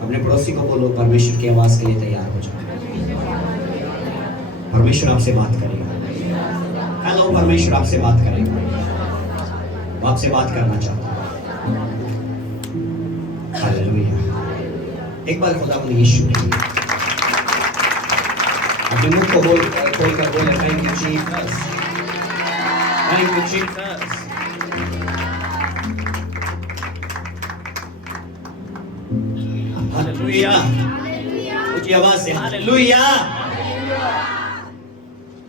अपने पड़ोसी को बोलो, परमेश्वर की आवाज के लिए तैयार हो जाओ। परमेश्वर आपसे बात करेगा। हेलो, परमेश्वर आपसे बात करेगा। वो आपसे बात करना चाहता है। हालेलुया। एक बार खुदा को यीशु अपने मुख को खोलकर बोले, thank you Jesus, thank you Jesus. Hallelujah. ऊंची आवाज से हालेलुया।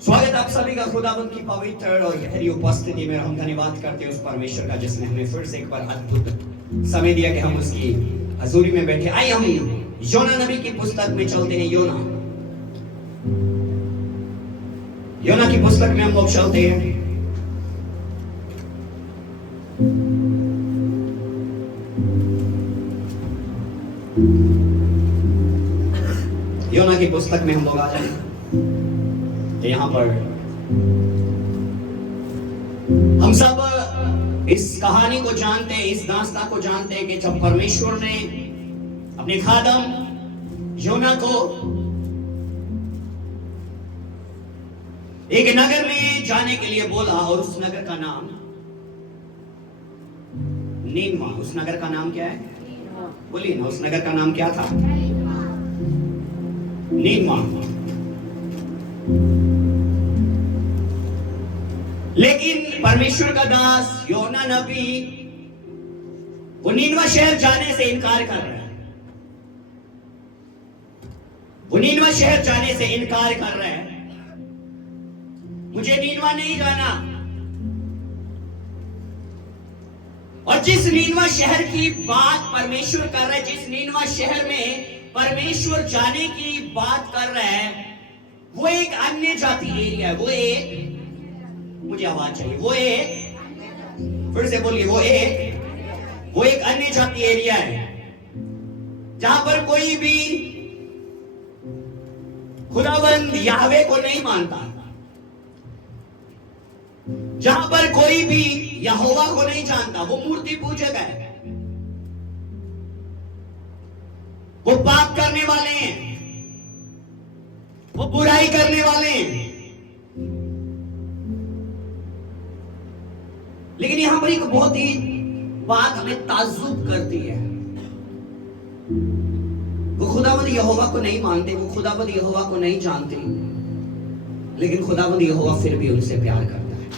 स्वागत आप सभी का खुदावंद की पवित्र और गहरी उपस्थिति में। हम धन्यवाद करते हैं उस परमेश्वर का जिसने हमें फिर से एक बार अद्भुत समय दिया कि हम उसकी हजूरी में बैठे। आइए हम योना नबी की पुस्तक में चलते हैं। योना की पुस्तक में हम लोग चलते हैं। योना की पुस्तक में हम लोग आ जाए। यहाँ पर हम सब इस कहानी को जानते हैं, इस दास्तां को जानते हैं कि जब परमेश्वर ने अपने खादम योना को एक नगर में जाने के लिए बोला, और उस नगर का नाम नीनवा। उस नगर का नाम क्या है? बोलिए ना, उस नगर का नाम क्या था? नीनवा। लेकिन परमेश्वर का दास योना नबी वो नीनवा शहर जाने से इनकार कर रहा है। वो नीनवा शहर जाने से इनकार कर रहा है। मुझे नीनवा नहीं जाना। और जिस नीनवा शहर की बात परमेश्वर कर रहा है, जिस नीनवा शहर में परमेश्वर जाने की बात कर रहा है, वो एक अन्य जाति एरिया है। वो एक, मुझे आवाज चाहिए, वो एक, फिर से बोलिए, वो एक अन्य जाति एरिया है जहां पर कोई भी खुदावंद याहवे को नहीं मानता, जहां पर कोई भी यहोवा को नहीं जानता। वो मूर्ति पूजक है, वो पाप करने वाले हैं, वो बुराई करने वाले हैं। लेकिन यहां पर एक बहुत ही बात हमें ताज्जुब करती है। वो खुदावंद यहोवा को नहीं मानते, वो खुदावंद यहोवा को नहीं जानते, लेकिन खुदावंद यहोवा फिर भी उनसे प्यार करता है,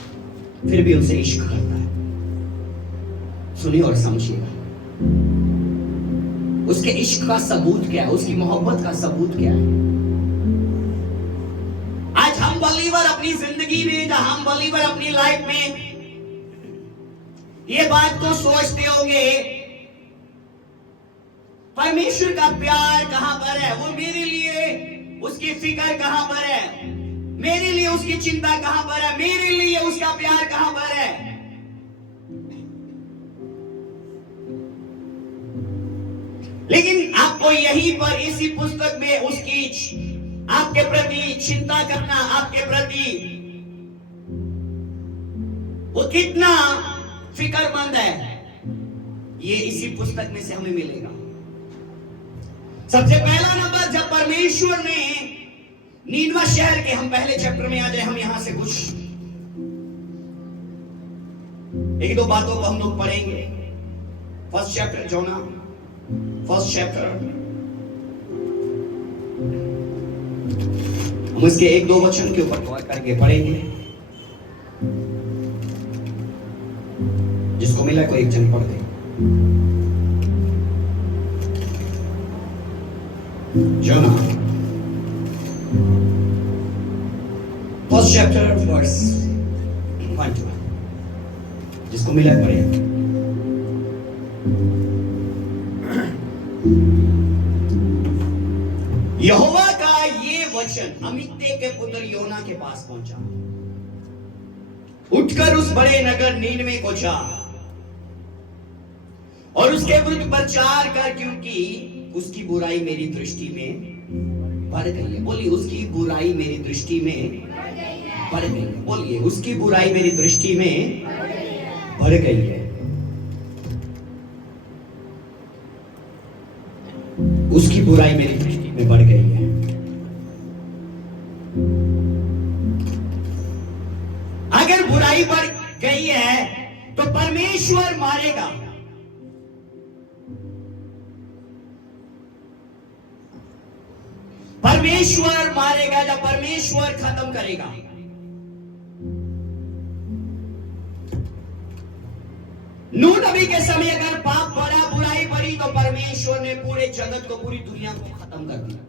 फिर भी उनसे इश्क करता है। सुनिए और समझिएगा, उसके इश्क का सबूत क्या है, उसकी मोहब्बत का सबूत क्या है। आज हम बलीवर अपनी जिंदगी में, जहां हम बलीवर अपनी लाइफ में ये बात को सोचते होंगे, परमेश्वर का प्यार कहां पर है, वो मेरे लिए उसकी फिक्र कहां पर है, मेरे लिए उसकी चिंता कहां पर है, मेरे लिए उसका प्यार कहां पर है। लेकिन आपको यहीं पर इसी पुस्तक में उसकी आपके प्रति चिंता करना, आपके प्रति वो कितना फिक्रमंद है, ये इसी पुस्तक में से हमें मिलेगा। सबसे पहला नंबर, जब परमेश्वर ने नीनवा शहर के, हम पहले चैप्टर में आ जाए, हम यहां से कुछ एक दो बातों को हम लोग पढ़ेंगे। फर्स्ट चैप्टर जोना, फर्स्ट चैप्टर, हम इसके एक दो वचन के ऊपर गौर करके पढ़ेंगे। जिसको मिला कोई एक जन पढ़ दे। जोना फर्स्ट चैप्टर वर्स 1 to 1, जिसको मिला पढ़े। यहोवा का ये वचन अमित्ते के पुत्र योना के पास पहुंचा, उठकर उस बड़े नगर नीनवे को जा और उसके विरुद्ध प्रचार कर, क्योंकि उसकी बुराई मेरी दृष्टि में बढ़ गई है। बोलिए, उसकी बुराई मेरी दृष्टि में बढ़ गई है। बोलिए, उसकी बुराई मेरी दृष्टि में बढ़ गई है। उसकी बुराई मेरी दृष्टि में बढ़ गई है। अगर बुराई बढ़ गई है तो परमेश्वर मारेगा। परमेश्वर मारेगा जब परमेश्वर खत्म करेगा। नूह नबी के समय अगर पाप बढ़ा, बुराई बढ़ी, तो परमेश्वर ने पूरे जगत को, पूरी दुनिया को खत्म कर दिया।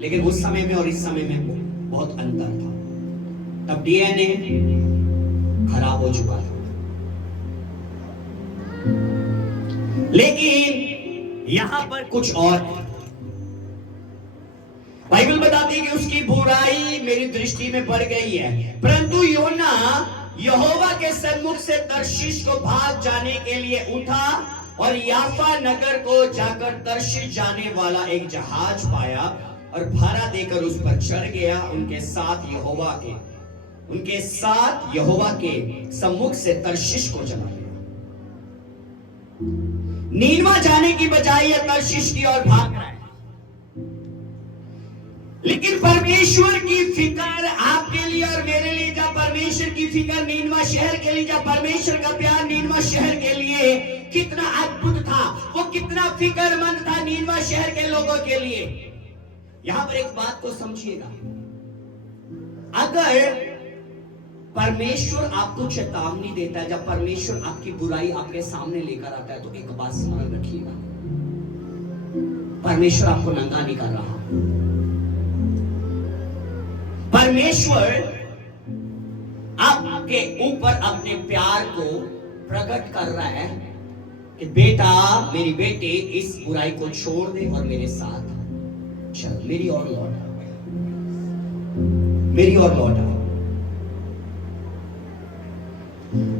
लेकिन उस समय में और इस समय में बहुत अंतर था। तब डीएनए खराब हो चुका था, लेकिन यहां पर कुछ और। बाइबल बताती है कि उसकी बुराई मेरी दृष्टि में बढ़ गई है। परंतु योना यहोवा के सन्मुख से तर्शीश को भाग जाने के लिए उठा और याफा नगर को जाकर तर्शीश जाने वाला एक जहाज पाया और भाड़ा देकर उस पर चढ़ गया। उनके साथ यहोवा के सम्मुख से तर्शीश को चला गया। नीनवा जाने की बजाय यह तर्शीश की ओर भाग रहा है। लेकिन परमेश्वर की फिक्र आपके लिए और मेरे लिए, जब परमेश्वर की फिक्र नीनवा शहर के लिए, जब परमेश्वर का प्यार नीनवा शहर के लिए कितना अद्भुत था, वो कितना फिक्रमंद था नीनवा शहर के लोगों के लिए। यहां पर एक बात को समझिएगा, अगर परमेश्वर आपको चेतावनी देता है, जब परमेश्वर आपकी बुराई आपके सामने लेकर आता है, तो एक बात स्मरण रखिएगा, परमेश्वर आपको नंगा नहीं कर रहा। परमेश्वर आपके ऊपर अपने प्यार को प्रकट कर रहा है कि बेटा, मेरी बेटी, इस बुराई को छोड़ दे और मेरे साथ चल, मेरी ओर लौट आ, मेरी ओर लौट आ।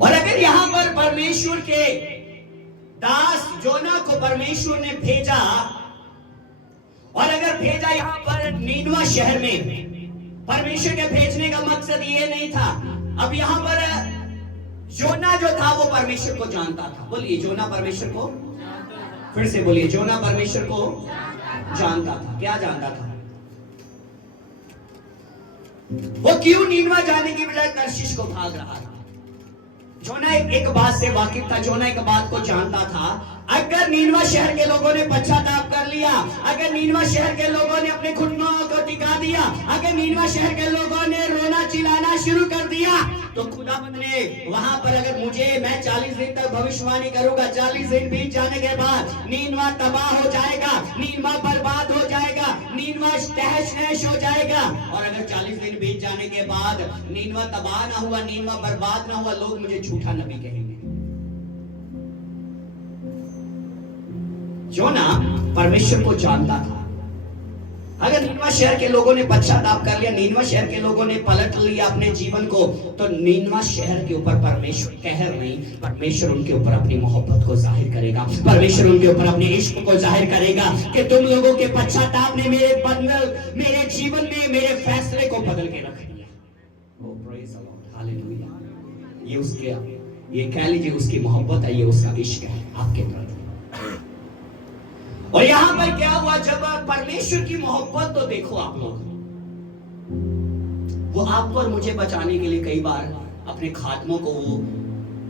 और अगर यहां पर परमेश्वर के दास जोना को परमेश्वर ने भेजा, और अगर भेजा यहां पर नीनवा शहर में, परमेश्वर के भेजने का मकसद ये नहीं था। अब यहां पर जोना जो था वो परमेश्वर को जानता था। बोलिए, जोना परमेश्वर को, फिर से बोलिए, जोना परमेश्वर को जानता था। क्या जानता था? वो क्यों नीनवा जाने की बजाय तर्शीश को भाग रहा था? जोना एक बात से वाकिफ था, जोना एक बात को जानता था, अगर नीनवा शहर के लोगों ने पश्चाताप कर लिया, अगर नीनवा शहर के लोगों ने अपने घुटनों को टिका दिया, अगर नीनवा शहर के लोगों ने रोना चिल्लाना शुरू कर दिया, तो खुदावंद ने वहां पर, अगर मैं 40 दिन तक भविष्यवाणी करूंगा, 40 दिन बीत जाने के बाद नीनवा तबाह हो जाएगा, नीनवा बर्बाद हो जाएगा, नीनवा तहस नहस हो जाएगा। और अगर 40 दिन बीत जाने के बाद नीनवा तबाह ना हुआ, नीनवा बर्बाद ना हुआ, लोग मुझे झूठा नबी कहेंगे। जोना परमेश्वर को जानता था, अगर नीनवा शहर के लोगों ने पश्चाताप कर लिया, नीनवा शहर के लोगों ने पलट लिया अपने जीवन को, तो नीनवा शहर के ऊपर परमेश्वर कहर नहीं, परमेश्वर उनके ऊपर अपनी मोहब्बत को जाहिर करेगा, परमेश्वर उनके ऊपर अपने इश्क को जाहिर करेगा कि तुम लोगों के पश्चाताप ने मेरे जीवन में मेरे फैसले को बदल के रख दिया। ओ प्रेज़ द लॉर्ड, हालेलुया। ये कह लीजिए उसकी मोहब्बत है, ये उसका इश्क है आपके प्रति। और यहां पर क्या हुआ, जब परमेश्वर की मोहब्बत, तो देखो आप लोग, वो आपको और मुझे बचाने के लिए कई बार अपने खात्मों को वो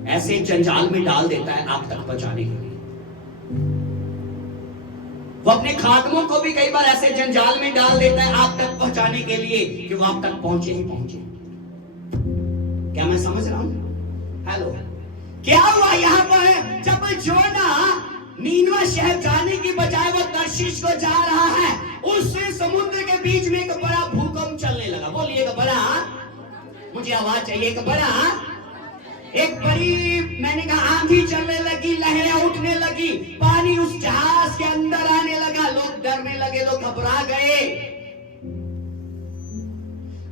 ऐसे जंजाल में डाल देता है आप तक पहुंचाने के लिए। वो अपने खात्मों को भी कई बार ऐसे जंजाल में डाल देता है आप तक पहुंचाने के लिए कि वो आप तक पहुंचे ही पहुंचे। क्या मैं समझ रहा हूं? हेलो, क्या हुआ यहां पर, जब जोना नीनवा शहर जाने की बजाय वो तर्शीश को जा रहा है, उस समुद्र के बीच में एक बड़ा भूकंप चलने लगा। बोलिए, एक बड़ा, मुझे आवाज चाहिए, एक बड़ी, मैंने कहा आंधी चलने लगी, लहरें उठने लगी, पानी उस जहाज के अंदर आने लगा। लोग डरने लगे, लोग घबरा गए,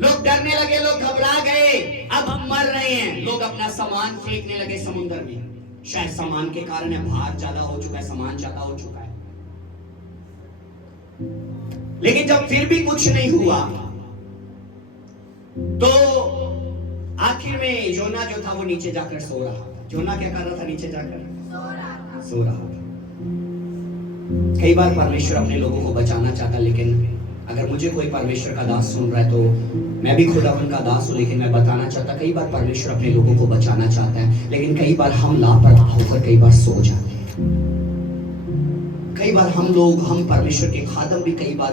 लोग घबरा गए। अब हम मर रहे हैं। लोग अपना सामान फेंकने लगे समुद्र में। शायद सामान के कारण है, भार ज्यादा हो चुका है, सामान ज्यादा हो चुका है। लेकिन जब फिर भी कुछ नहीं हुआ, तो आखिर में जोना जो था वो नीचे जाकर सो रहा था। जोना क्या कर रहा था? नीचे जाकर सो रहा था। कई बार परमेश्वर अपने लोगों को बचाना चाहता, लेकिन अगर मुझे कोई परमेश्वर का दास सुन रहा है तो मैं भी खुदा उनका दास हूं, लेकिन मैं बताना चाहता, कई बार परमेश्वर अपने लोगों को बचाना चाहता है, लेकिन कई बार हम लापरवाह होकर कई बार सो जाते हैं। कई बार हम परमेश्वर के खादम भी कई बार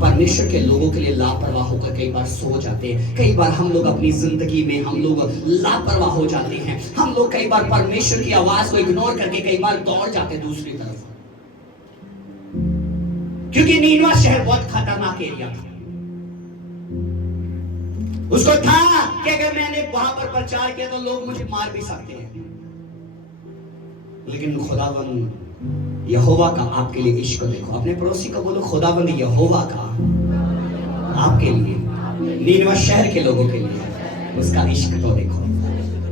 परमेश्वर के लोगों के लिए लापरवाह होकर कई बार सो जाते हैं। कई बार हम लोग अपनी जिंदगी में हम लोग लापरवाह हो जाते हैं। हम लोग कई बार परमेश्वर की आवाज को इग्नोर करके कई बार दौड़ जाते हैं दूसरी तरफ, क्योंकि नीनवा शहर बहुत खतरनाक एरिया था। उसको था कि अगर मैंने वहां पर प्रचार किया तो लोग मुझे मार भी सकते हैं, लेकिन खुदावंद यहोवा का आपके लिए इश्क देखो। अपने पड़ोसी को बोलो, खुदावंद यहोवा का आपके लिए, नीनवा शहर के लोगों के लिए उसका इश्क तो देखो,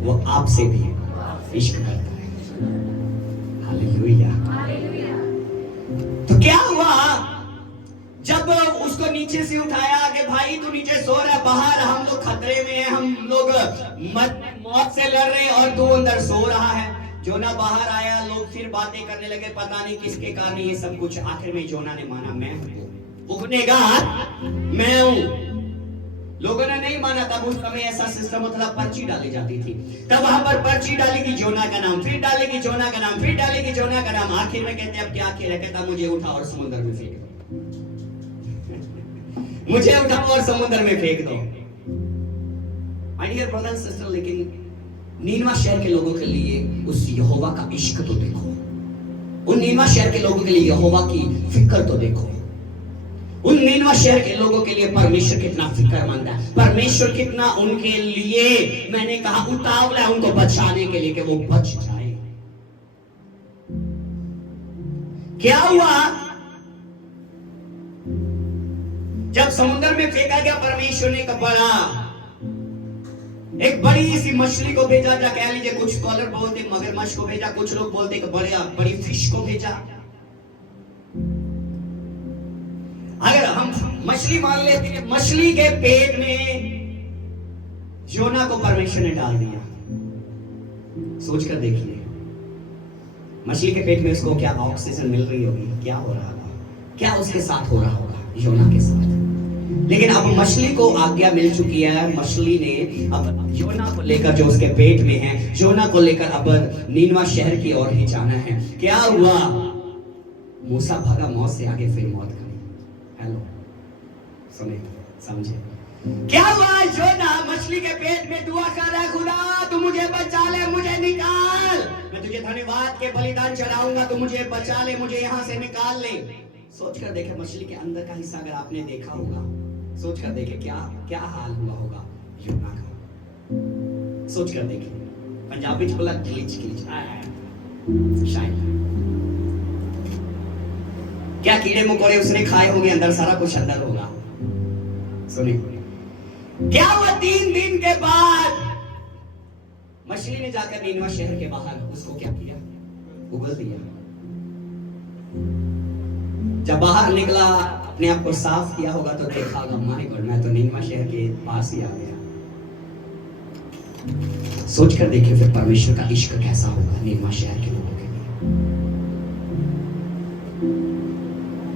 वो आपसे भी इश्क करता है। हालेलुया। तो क्या हुआ जब उसको नीचे से उठाया कि भाई तू नीचे सो रहा है, बाहर हम लोग खतरे में हैं, हम लोग मौत से लड़ रहे हैं और तू अंदर सो रहा है। जोना बाहर आया, लोग फिर बातें करने लगे, पता नहीं किसके कारण ये सब कुछ। आखिर में जोना ने माना, मैं हूं गुनहगार, मैं हूं। लोगों ने नहीं माना। तब उस समय ऐसा सिस्टम होता था, पर्ची डाली जाती थी। तब वहां पर पर्ची डालेगी जोना का नाम, फिर डालेगी जोना का नाम, फिर डालेगी जोना का नाम। आखिर में कहते अब क्या खेल है, कहता मुझे उठा और समुद्र में फेंक दो। मुझे उठाओ और समुद्र में फेंक दो। माय डियर ब्रदर सिस्टर, लेकिन नीनवा शहर के लोगों के लिए उस यहोवा का इश्क तो देखो। उन नीनवा शहर के लोगों के लिए यहोवा की फिक्र तो देखो। उन नीनवा शहर के लोगों के लिए परमेश्वर कितना फिक्रमंद है, परमेश्वर कितना उनके लिए, मैंने कहा, उतावला है उनको बचाने के लिए कि वो बच जाए। क्या हुआ जब समुद्र में फेंका गया, परमेश्वर ने बड़ा एक बड़ी सी मछली को भेजा, जा कह लीजिए, कुछ स्कॉलर बोलते मगरमच्छ को भेजा, कुछ लोग बोलते बड़ी फिश को भेजा। अगर हम मछली मान लेते हैं, मछली के पेट में योना को परमेश्वर ने डाल दिया। सोचकर देखिए, मछली के पेट में उसको क्या ऑक्सीजन मिल रही होगी, क्या हो रहा होगा, क्या उसके साथ हो रहा होगा योना के साथ। लेकिन अब मछली को आज्ञा मिल चुकी है, मछली ने अब योना को लेकर जो उसके पेट में है, योना को लेकर अब नीनवा शहर की ओर ही जाना है। क्या हुआ, मूसा भागा मौत से आगे, फिर मौत खड़ी। हेलो, सुने, समझे क्या हुआ? योना मछली के पेट में दुआ कर रहा है, खुदा तू मुझे बचा ले, मुझे निकाल, मैं तुझे धन्यवाद के बलिदान चढ़ाऊंगा, तू मुझे बचा ले, मुझे यहां से निकाल ले। सोचकर देखे, मछली के अंदर का हिस्सा अगर आपने देखा होगा, सोचकर देखे क्या क्या हाल हुआ होगा योना का। सोचकर देखे, पंजाबी च बोला गिलिच गिलिच शायद क्या कीड़े मकोड़े उसने खाए होंगे, अंदर सारा कुछ अंदर होगा। सुनिए क्या हुआ, 3 दिन के बाद मछली ने जाकर नीनवा शहर के बाहर उसको क्या किया, उगल दिया। जब बाहर निकला, अपने आप को साफ किया होगा तो देखा होगा, माय गॉड, मैं तो नीनवा शहर के पास ही आ गया। सोचकर देखिए फिर परमेश्वर का इश्क कैसा होगा नीनवा शहर के लोगों के लिए।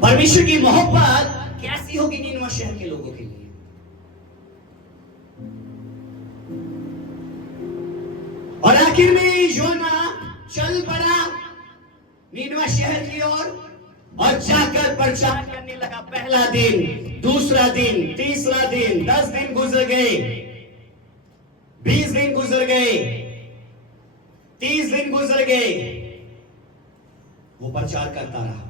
परमेश्वर की मोहब्बत कैसी होगी नीनवा शहर के लोगों के लिए। और आखिर में योना चल पड़ा नीनवा शहर की ओर और जाकर प्रचार करने लगा। पहला दिन, दूसरा दिन, तीसरा दिन, 10 दिन गुजर गए, 20 दिन गुजर गए, 30 दिन गुजर गए, वो प्रचार करता रहा।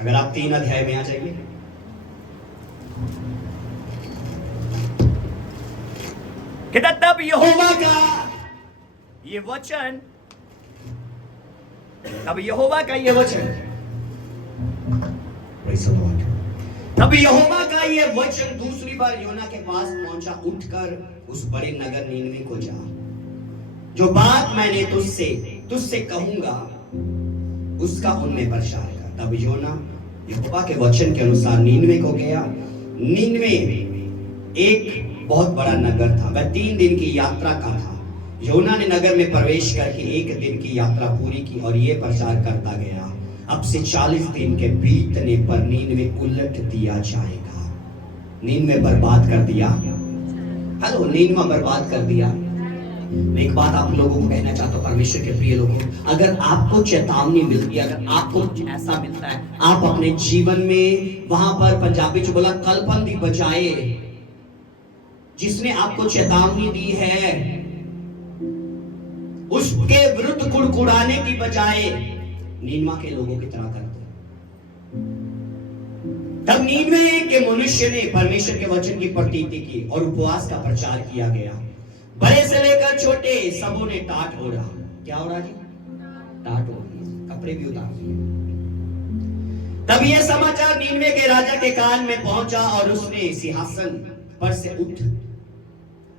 अगर आप 3 अध्याय में आ जाइए, कहता तब यहोवा का ये वचन, तब यहोवा का ये वचन, तब यहोवा का ये वचन दूसरी बार योना के पास पहुंचा, उठकर उस बड़े नगर नीनवे को जा, जो बात मैंने तुझसे कहूंगा उसका उनमें प्रचार कर। तब योना यहोवा के वचन के अनुसार नीनवे को गया। नीनवे एक बहुत बड़ा नगर था, वह 3 दिन की यात्रा का था। योना ने नगर में प्रवेश करके 1 दिन की यात्रा पूरी की और ये प्रचार करता गया, अब से 40 दिन के बीतने पर नीनवे उलट दिया जाएगा। नीनवे बर्बाद कर दिया। हेलो, नीनवा बर्बाद कर दिया। मैं एक बात आप लोगों को कहना चाहता हूं, परमेश्वर के प्रिय लोगों, अगर आपको चेतावनी मिलती है, अगर आपको कुछ ऐसा मिलता है, आप अपने जीवन में वहां पर पंजाबी जो बोला कलपंदी बजाए, जिसने आपको चेतावनी दी है, उसके विरुद्ध कुड़कुड़ाने की बजाय नीनवा के लोगों की तरह करते। तब नीनवे के मनुष्य ने परमेश्वर के वचन की प्रतीति की और उपवास का प्रचार किया गया। बड़े से लेकर छोटे सबों ने टाट ओढ़ा। क्या ओढ़ा जी? टाट ओढ़ी, कपड़े भी उतार दिए। तब यह समाचार नीनवे के राजा के कान में पहुंचा और उसने सिंहासन पर से उठ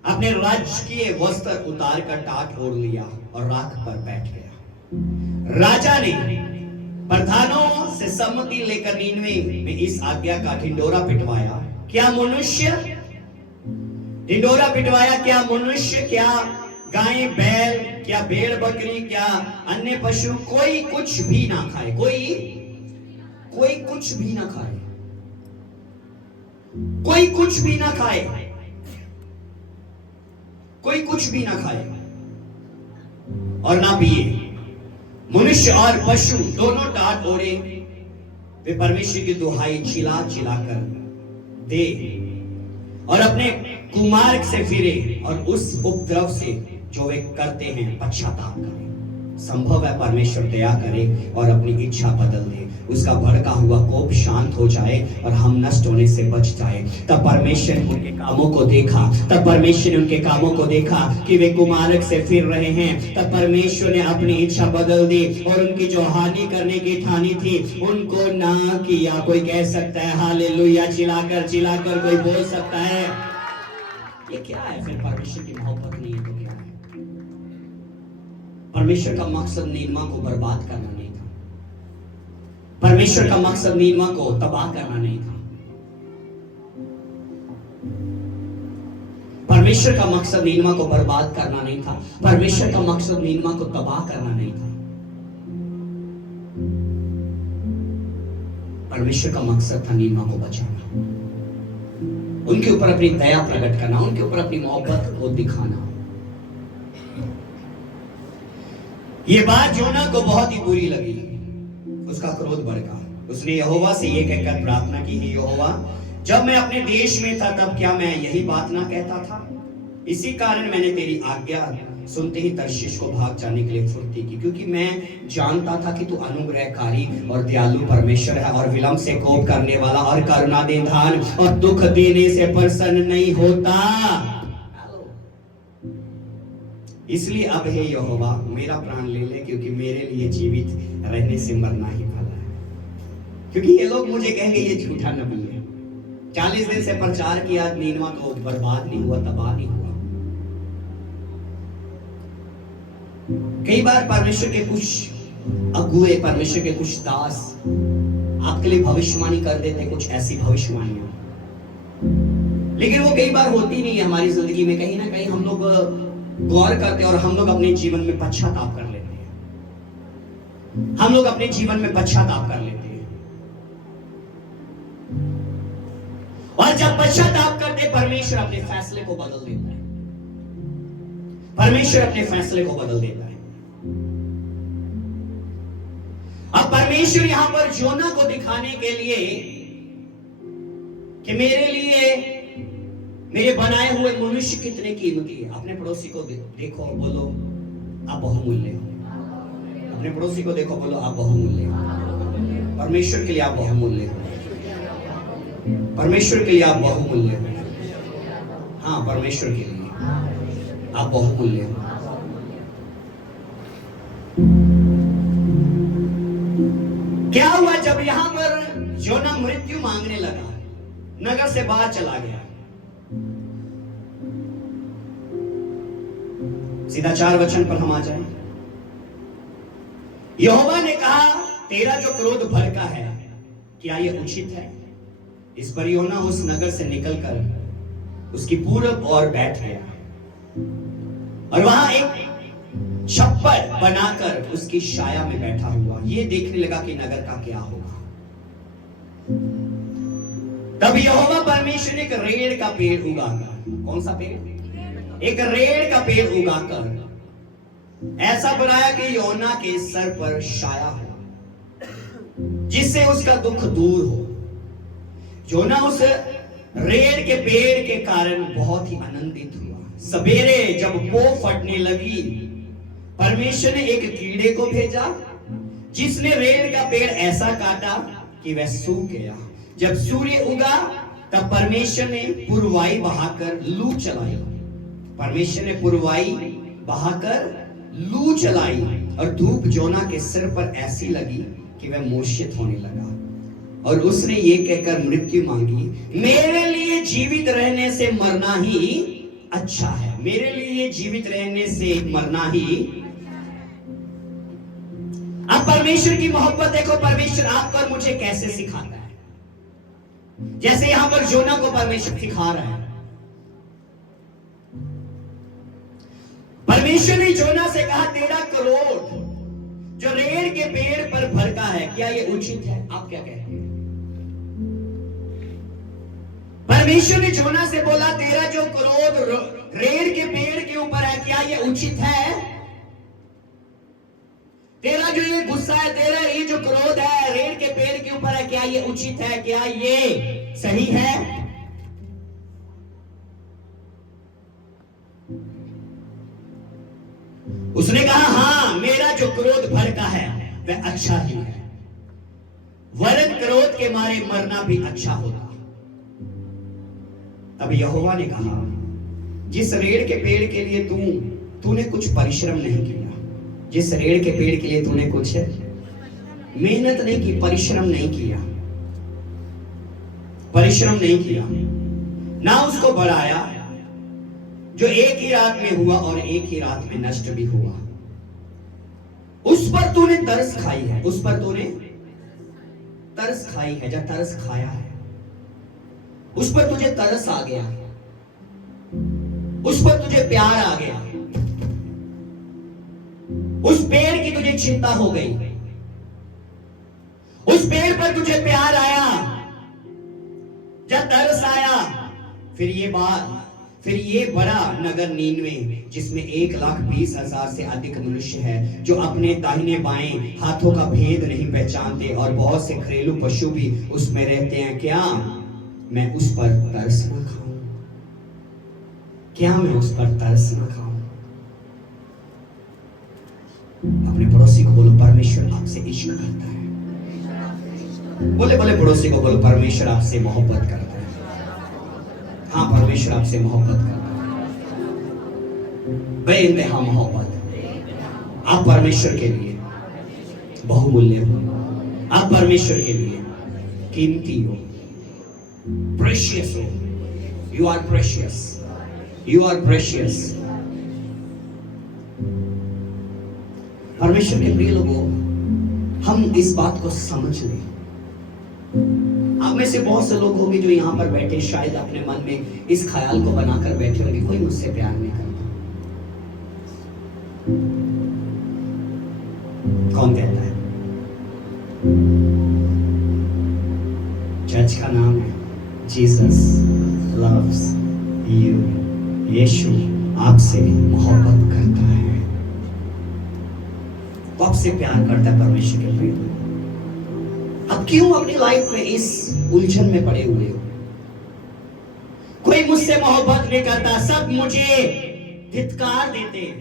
अपने राजकीय वस्त्र उतार कर टाट ओढ़ लिया और राख पर बैठ गया। राजा ने प्रधानों से सम्मति लेकर नीनवे में इस आज्ञा का ढिंडोरा पिटवाया। क्या मनुष्य ढिंडोरा पिटवाया? क्या मनुष्य, क्या गाय बैल, क्या भेड़ बकरी, क्या अन्य पशु, कोई कुछ भी ना खाए। कोई कुछ भी ना खाए। कोई कुछ भी ना खाए। कोई कुछ भी ना खाए और ना पिए। मनुष्य और पशु दोनों टाट ओढ़े। वे परमेश्वर की दुहाई चिल्ला चिल्ला कर दे और अपने कुमार्ग से फिरे और उस उपद्रव से जो वे करते हैं पश्चाताप करें। संभव है परमेश्वर दया करे और अपनी इच्छा बदल दे, उसका भड़का हुआ कोप शांत हो जाए और हम नष्ट होने से बच जाए। तब परमेश्वर ने उनके कामों को देखा, तब परमेश्वर ने उनके कामों को देखा कि वे कुमार्ग से फिर रहे हैं। तब परमेश्वर ने अपनी इच्छा बदल दी और उनकी जो हानि करने की ठानी थी उनको ना किया। कोई कह सकता है हालेलुया? चिल्लाकर कोई बोल सकता है? ये क्या है फिर? परमेश्वर की मोहब्बत नहीं है तो क्या है? परमेश्वर का मकसद नीनवा को बर्बाद करना नहीं था। परमेश्वर का मकसद नीनवा को तबाह करना नहीं था। परमेश्वर का मकसद नीनवा को बर्बाद करना नहीं था। परमेश्वर का मकसद नीनवा को तबाह करना नहीं था। परमेश्वर का मकसद था नीनवा को बचाना, उनके ऊपर अपनी दया प्रकट करना, उनके ऊपर अपनी मोहब्बत को दिखाना। ये बात योना को बहुत ही बुरी लगी, उसका क्रोध भड़का। उसने यहोवा से ये कहकर प्रार्थना की, हे यहोवा, जब मैं अपने देश में था तब क्या मैं यही बात ना कहता था? इसी कारण मैंने तेरी आज्ञा सुनते ही तर्शीश को भाग जाने के लिए फुर्ती की, क्योंकि मैं जानता था कि तू अनुग्रहकारी और दयालु परमेश्वर है और विलंब से कोप करने वाला और करुणा निधान और दुख देने से प्रसन्न नहीं होता। इसलिए अब हे यहोवा मेरा प्राण ले ले, क्योंकि मेरे लिए जीवित रहने से मरना ही भला है। क्योंकि ये लोग मुझे कहेंगे ये झूठा नबी है। 40 दिन से प्रचार किया, नीनवा तो बर्बाद नहीं हुआ, तबाह नहीं हुआ। कई बार परमेश्वर के कुछ अगुए, परमेश्वर के कुछ दास आपके लिए भविष्यवाणी कर देते हैं, कुछ ऐसी भविष्यवाणियां, लेकिन वो कई बार होती नहीं है हमारी जिंदगी में। कहीं ना कहीं हम लोग गौर करते हैं और हम लोग अपने जीवन में पश्चाताप कर लेते हैं। हम लोग अपने जीवन में पश्चाताप कर लेते हैं और जब पश्चाताप करते परमेश्वर अपने फैसले को बदल देता है। परमेश्वर अपने फैसले को बदल देता है। अब परमेश्वर यहां पर योना को दिखाने के लिए कि मेरे लिए मेरे बनाए हुए मनुष्य कितने कीमती है। अपने पड़ोसी को देखो, बोलो आप बहुमूल्य हो। अपने पड़ोसी को देखो, बोलो आप बहुमूल्य हो। परमेश्वर के लिए आप बहुमूल्य हो। परमेश्वर के लिए आप बहुमूल्य हो। हाँ, परमेश्वर के लिए आप बहुमूल्य हो। क्या हुआ जब यहां पर योना मृत्यु मांगने लगा, नगर से बाहर चला गया। सीधा 4 वचन पर हम आ जाएं। यहोवा ने कहा, तेरा जो क्रोध भड़का है क्या यह उचित है? इस पर योना उस नगर से निकलकर उसकी पूरब ओर बैठ गया और वहां एक छप्पर बनाकर उसकी छाया में बैठा हुआ ये देखने लगा कि नगर का क्या होगा। तब यहोवा परमेश्वर ने एक रेड़ का पेड़ उगाकर, कौन सा पेड़? एक रेड़ का पेड़ उगाकर ऐसा बनाया कि योना के सर पर छाया हो, जिससे उसका दुख दूर हो। योना उस रेड़ के पेड़ के कारण बहुत ही आनंदित हुआ। सवेरे जब पो फटने लगी, परमेश्वर ने एक कीड़े को भेजा जिसने रेड़ का पेड़ ऐसा काटा कि वह सूख गया। जब सूर्य उगा तब परमेश्वर ने पुरवाई बहाकर लू चलाई। परमेश्वर ने पुरवाई बहाकर लू चलाई और धूप जोना के सिर पर ऐसी लगी कि वह मूर्छित होने लगा। और उसने ये कहकर मृत्यु मांगी, मेरे लिए जीवित रहने से मरना ही अच्छा है। मेरे लिए जीवित रहने से मरना ही। अब परमेश्वर की मोहब्बत देखो, परमेश्वर आपको और मुझे कैसे सिखाता है। जैसे यहां पर जोना को परमेश्वर सिखा रहा है। परमेश्वर ने जोना से कहा, तेरा क्रोध जो रेड़ के पेड़ पर भड़का है, क्या ये उचित है? आप क्या कहते हैं? परमेश्वर ने जोना से बोला, तेरा जो क्रोध रेड़ के पेड़ के ऊपर है, क्या ये उचित है? तेरा जो ये गुस्सा है, तेरा ये जो क्रोध है रेड़ के पेड़ के ऊपर है, क्या ये उचित है? क्या ये सही है? उसने कहा, हां, मेरा जो क्रोध भड़का है वह अच्छा ही है, वरन क्रोध के मारे मरना भी अच्छा होता। तब यहोवा ने कहा, जिस रेड़ के पेड़ के लिए तूने कुछ परिश्रम नहीं किया, जिस रेड़ के पेड़ के लिए तूने कुछ मेहनत नहीं की, परिश्रम नहीं किया, परिश्रम नहीं किया, ना उसको बढ़ाया, जो एक ही रात में हुआ और एक ही रात में नष्ट भी हुआ, उस पर तूने तरस खाई है, उस पर तूने तरस खाई है, जब तरस खाया है, उस पर तुझे तरस आ गया, उस पर तुझे प्यार आ गया, उस पेड़ की तुझे चिंता हो गई, उस पेड़ पर तुझे प्यार आया, जब तरस आया। फिर ये बड़ा नगर नीनवे, जिसमें 1,20,000 से अधिक मनुष्य है, जो अपने दाहिने बाएं हाथों का भेद नहीं पहचानते, और बहुत से घरेलू पशु भी उसमें रहते हैं, क्या मैं उस पर तरस न खाऊं? क्या मैं उस पर तरस न खाऊं? अपने पड़ोसी को बोलो, परमेश्वर आपसे इश्क करता है। बोले पड़ोसी को बोलो, परमेश्वर आपसे मोहब्बत करता है। हाँ, परमेश्वर आपसे मोहब्बत करता है, बेइंतहा मोहब्बत। आप परमेश्वर के लिए बहुमूल्य हो, आप परमेश्वर के लिए कीमती हो, प्रेशियस हो। You are precious, you are precious. परमेश्वर के प्रिय लोगों, हम इस बात को समझ लें। आप में से बहुत से लोग होंगे जो यहाँ पर बैठे, शायद अपने मन में इस ख्याल को बनाकर बैठे होंगे, कोई मुझसे प्यार नहीं करता। कौन कहता है? चर्च का नाम है जीसस लव्स यू। यीशु आपसे मोहब्बत करता है, तो आपसे प्यार करता है परमेश्वर के प्रिय। अब क्यों अपनी लाइफ में इस उलझन में पड़े हुए हो? कोई मुझसे मोहब्बत नहीं करता, सब मुझे धिक्कार देते हैं।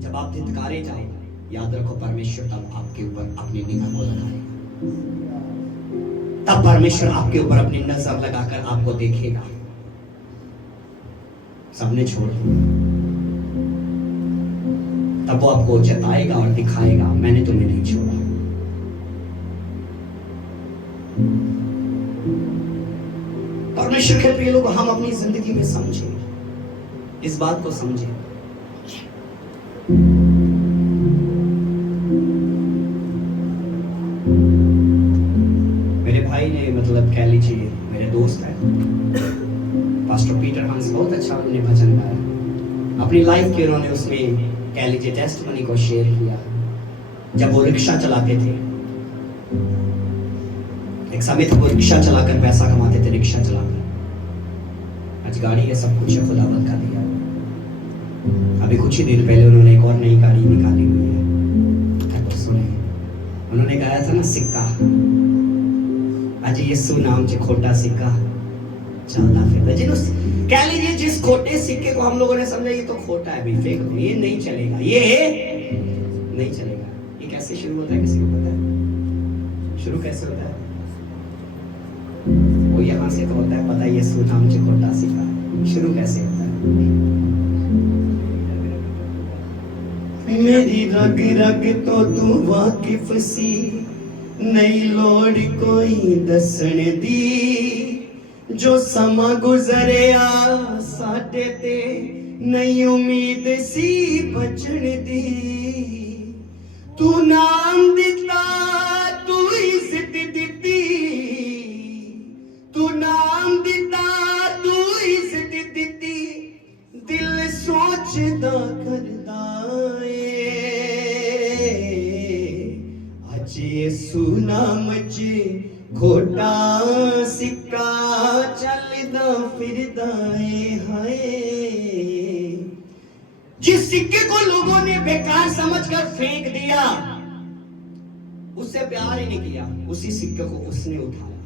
जब आप धिक्कारे जाओ, याद रखो परमेश्वर तब आपके ऊपर अपनी निगाह को लगाएगा, तब परमेश्वर आपके ऊपर अपनी नजर लगाकर आपको देखेगा। सबने छोड़ दिया, तब वो आपको जताएगा और दिखाएगा, मैंने तुम्हें नहीं छोड़ा। परमेश्वर के प्रिय लोग, हम अपनी जिंदगी में समझें, इस बात को समझें। मेरे भाई ने, मतलब कह लीजिए मेरे दोस्त है, पास्टर पीटर हंस, बहुत अच्छा उन्होंने भजन गाया। अपनी लाइफ के उन्होंने उसमें कह लीजिए टेस्टमनी को शेयर किया। जब वो रिक्शा चलाते थे, एक समय तक वो रिक्शा चलाकर पैसा कमाते थे, रिक्शा चलाकर। आज गाड़ी है, सब कुछ है, खुदावंद का दिया। अभी कुछ ही दिन पहले उन्होंने एक और नई गाड़ी निकाली हुई है। तो सुने, उन्होंने कहा था ना सिक्का, आज यीशु नाम से खोटा सिक्का चलता फिरता। जिन कह लीजिए जिस खोटे सिक्के को हम लोगों ने समझा ये तो खोटा है, भी फेंक दो, ये नहीं चलेगा, ये नहीं चलेगा। ये कैसे शुरू होता है, किसी को पता है? शुरू कैसे होता है? वो यहाँ से तो होता है, पता है, यीशु नाम से खोटा सिक्का। शुरू कैसे होता है? मेरी रग रग तो तू वाकिफ सी, नहीं लोड़ कोई दसण दी। जो समा गुजरिया साडे ते, नहीं उम्मीद सी बचण दी। तू नाम दिता, तू इज्जत दिती। तू नाम दिता, तू इज्जत दिती। दिल सोचदा करदा यीशु नाम च खोटा सिक्का चलदा फिरदा है। जिस सिक्के को लोगों ने बेकार समझकर फेंक दिया, उससे प्यार ही नहीं किया, उसी सिक्के को उसने उठाया,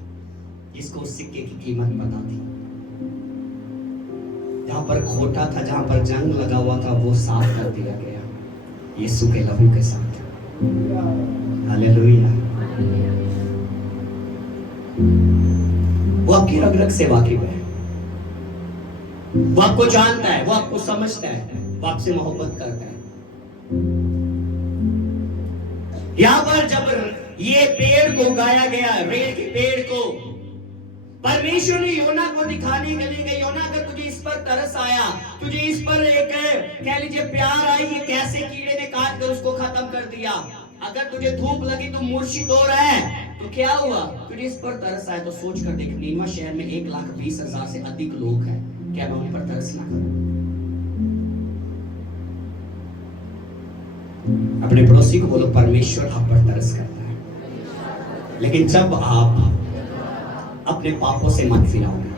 जिसको उस सिक्के की कीमत पता थी। जहां पर खोटा था, जहां पर जंग लगा हुआ था, वो साफ कर दिया गया यीशु के लहू के साथ। हालेलुया। वो आपकी रग रग से वाकिफ है, वो आपको जानता है, वो आपको समझता है, वो आपसे मोहब्बत करता है। यहां पर जब ये पेड़ को उगाया गया, रेल के पेड़ को, परमेश्वर ने योना को दिखाने के लिए, योना अगर तुझे इस पर तरस आया, तुझे इस पर एक कह लीजिए प्यार आई, ये कैसे कीड़े ने काट कर उसको खत्म कर दिया। अगर तुझे धूप लगी, तू मूर्छित हो रहा है, तो क्या हुआ? तुझे इस पर तरस आया तो सोच कर देख, नीमच शहर में 1,20,000 से अधिक लोग हैं, क्या मैं उन पर तरस ना करूं? अपने पड़ोसी को बोलो, परमेश्वर आप पर तरस करता है, लेकिन जब आप अपने पापों से मत फिराओगे,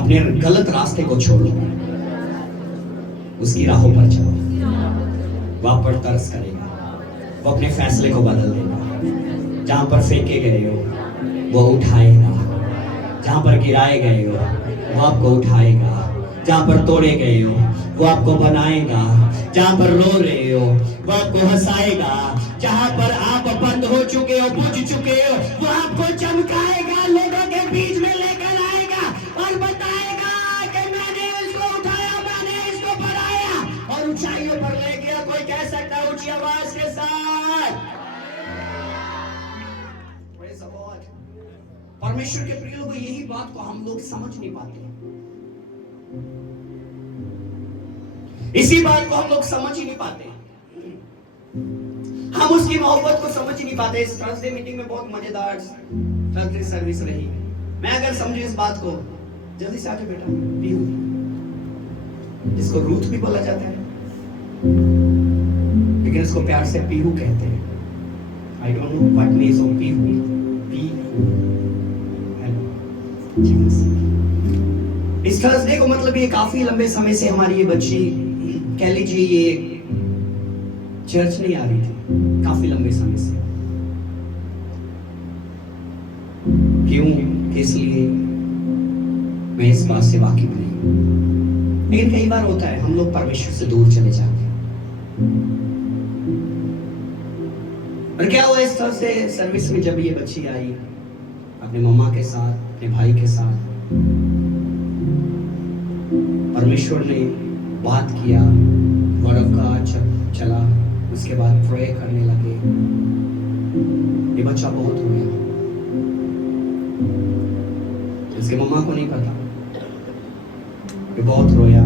अपने गलत रास्ते को छोड़ोगे, उसकी राहों पर चलो, वो आप पर तरस करेगा, वो अपने फैसले को बदल देगा। जहां पर फेंके गए हो वो उठाएगा, जहां पर गिराए गए हो वो आपको उठाएगा, जहां पर तोड़े गए हो वो आपको बनाएगा, जहां पर रो रहे हो वो आपको हंसाएगा, जहां पर आप बंद हो चुके हो, बुझ चुके हो, वो आपको चमकाएगा, लोगों के बीच में लेकर आएगा और बताएगा कि मैंने इसको उठाया, मैंने इसको बढ़ाया और ऊंचाइयों पर ले गया। कोई कह सकता है ऊंची आवाज के साथ? परमेश्वर के प्रिय लोगों, यही बात को हम लोग समझ नहीं पाते, इसी बात को हम लोग समझ ही नहीं पाते, हम उसकी मोहब्बत को समझ ही नहीं पाते। इस थर्सडे मीटिंग में बहुत मजेदार थर्सडे सर्विस रही। मैं अगर समझू इस बात को, जल्दी से आके बेटा, पीहू, जिसको रूथ भी बोला जाता है, लेकिन इसको प्यार से पीहू कहते हैं। I don't know what means of Pihu. इस थर्सडे को मतलब ये काफी लंबे समय से हमारी ये बच्ची, कह लीजिए ये चर्च नहीं आ रही थी काफी लंबे समय से। क्यों, किस लिए, मैं इस बात से वाकिफ नहीं, लेकिन कई बार होता है हम लोग परमेश्वर से दूर चले जाते हैं। और क्या हुआ इस थर्सडे सर्विस में, जब ये बच्ची आई अपने मम्मा के साथ, अपने भाई के साथ, परमेश्वर ने बात किया, वर्ड ऑफ गॉड चला, उसके बाद प्रे करने लगे। ये बच्चा बहुत रोया, इसके मम्मा को नहीं पता, ये बहुत रोया।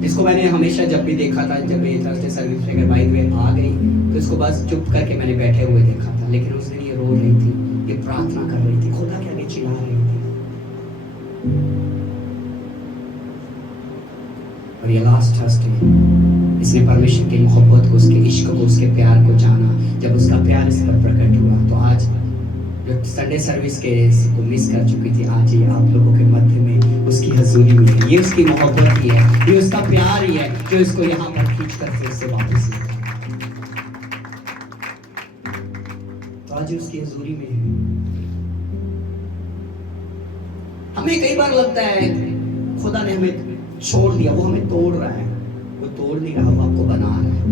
जिसको मैंने हमेशा जब भी देखा था, जब ये थर्सडे सर्विस अगर बाइक में आ गई तो इसको बस चुप करके मैंने बैठे हुए देखा था, लेकिन उस दिन ये रो रही थी, ये प्रार्थना कर रही थी, खुदा के आगे चिल्ला रही थी। और ये लास्ट थर्सडे इसने परमेश्वर की मोहब्बत को, उसके इश्क को, उसके प्यार को जाना। जब उसका प्यार इस पर प्रकट हुआ तो आज जो संडे सर्विस के को मिस कर चुकी थी, आज ये आप लोगों के मध्य में उसकी हजूरी में है। ये उसकी मोहब्बत ही है, ये उसका प्यार ही है जो इसको यहाँ पर खींच कर फिर से वापस ले आया। तो आज उसकी हजूरी में है। हमें कई बार लगता है खुदा ने हमें छोड़ दिया, वो हमें तोड़ रहा है। वो तोड़ नहीं रहा, वो आपको बना रहा है।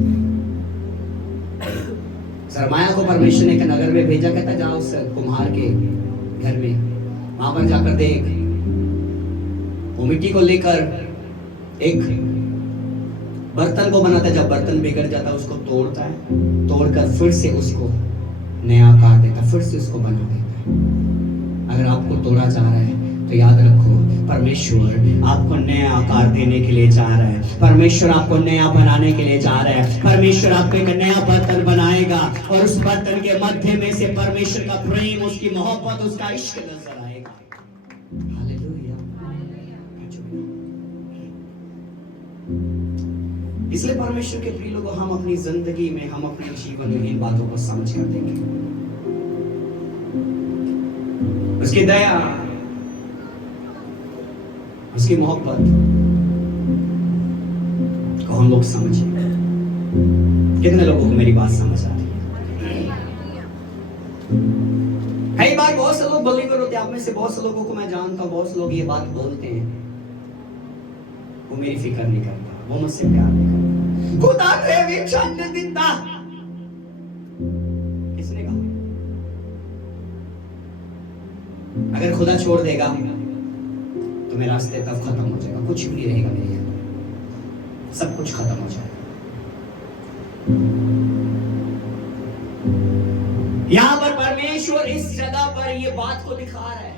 सरमाया को परमेश्वर ने एक नगर में भेजा, कहता जाओ उस कुम्हार के घर में, वहां पर जाकर देख, वो मिट्टी को लेकर एक बर्तन को बनाता है। जब बर्तन बिगड़ जाता है उसको तोड़ता है, तोड़कर फिर से उसको नया आकार देता, फिर से उसको बना देता है। अगर आपको तोड़ा जा रहा है तो याद रखो, परमेश्वर आपको नया आकार देने के लिए जा रहा है। परमेश्वर आपको नया बनाने के लिए जा रहा है। परमेश्वर आपको एक नया बर्तन बनाएगा और उस बर्तन के मध्य में से परमेश्वर का प्रेम, उसकी मोहब्बत, उसका इश्क नजर आएगा। हालेलुया। इसलिए परमेश्वर के प्रिय लोगों, हम अपनी जिंदगी में, हम अपने जीवन में इन बातों को समझ कर देंगे। उसकी दया, उसकी मोहब्बत को हम लोग समझें। कितने लोगों को मेरी बात समझ आ रही है? कई बार बहुत से लोग बलीवर होते हैं, आप में से बहुत से लोगों को मैं जानता हूं, बहुत से लोग ये बात बोलते हैं, वो मेरी फिक्र नहीं करता, वो मुझसे प्यार नहीं करता, खुदा ने भी छाने देता। किसने कहा? अगर खुदा छोड़ देगा तो मेरा रास्ते तब खत्म हो जाएगा, कुछ भी नहीं रहेगा मेरे अंदर, सब कुछ खत्म हो जाएगा। यहां पर परमेश्वर इस जगह पर ये बात को दिखा रहा है